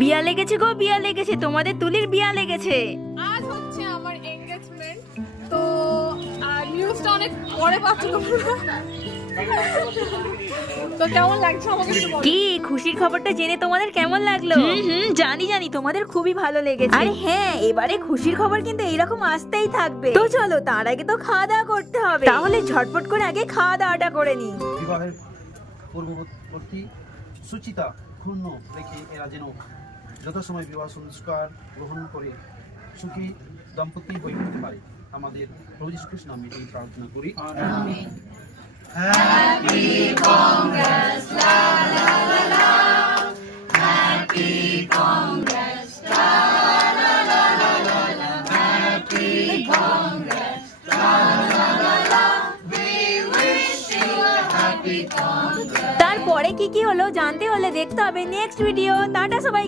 বিয়া লেগেছে গো, বিয়া লেগেছে, তোমাদের তুলির বিয়া লেগেছে। আজ হচ্ছে আমার এনগেজমেন্ট, তো নিউজটা অনেক পরে পাচ্ছি তো কেমন লাগছে আমাকে একটু বলো। কি খুশির খবরটা জেনে তোমাদের কেমন লাগলো? জানি জানি তোমাদের খুবই ভালো লেগেছে। আরে হ্যাঁ, এবারে খুশির খবর কিন্তু এইরকম আসতেই থাকবে। তো চলো, তার আগে তো খাওয়া দাওয়া করতে হবে। তাহলে ঝটপট করে আগে খাওয়া দাওয়াটা করে নি। বিবাহের পূর্ববর্তী সুচিতা ক্ষুণ্ণ রেখে এরা যেন যথাসময় বিবাহ সংস্কার গ্রহণ করে সুখী দম্পতি হয়ে উঠতে পারে। আমাদের প্রভু যীশু খ্রিস্টের নামে এই প্রার্থনা করি। আমিন। তারপরে কি কি হলো জানতে হলে দেখতে হবে নেক্সট ভিডিও। টাটা সবাই।